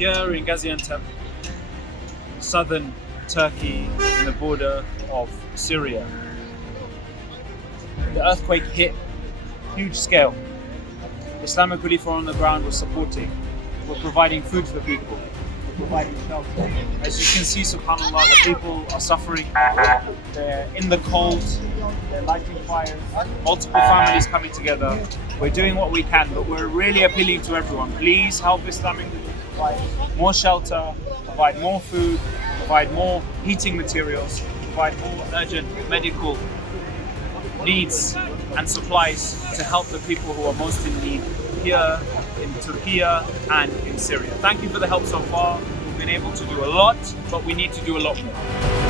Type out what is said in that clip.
here in Gaziantep, southern Turkey, in the border of Syria. The earthquake hit huge scale. Islamic Relief are on the ground, we're supporting. We're providing food for people. We're providing shelter. As you can see, subhanAllah, the people are suffering. They're in the cold, they're lighting fires, multiple families coming together. We're doing what we can, but we're really appealing to everyone. Please help Islamic Relief provide more shelter, provide more food, provide more heating materials, provide more urgent medical needs and supplies to help the people who are most in need here in Turkiye and in Syria. Thank you for the help so far. We've been able to do a lot, but we need to do a lot more.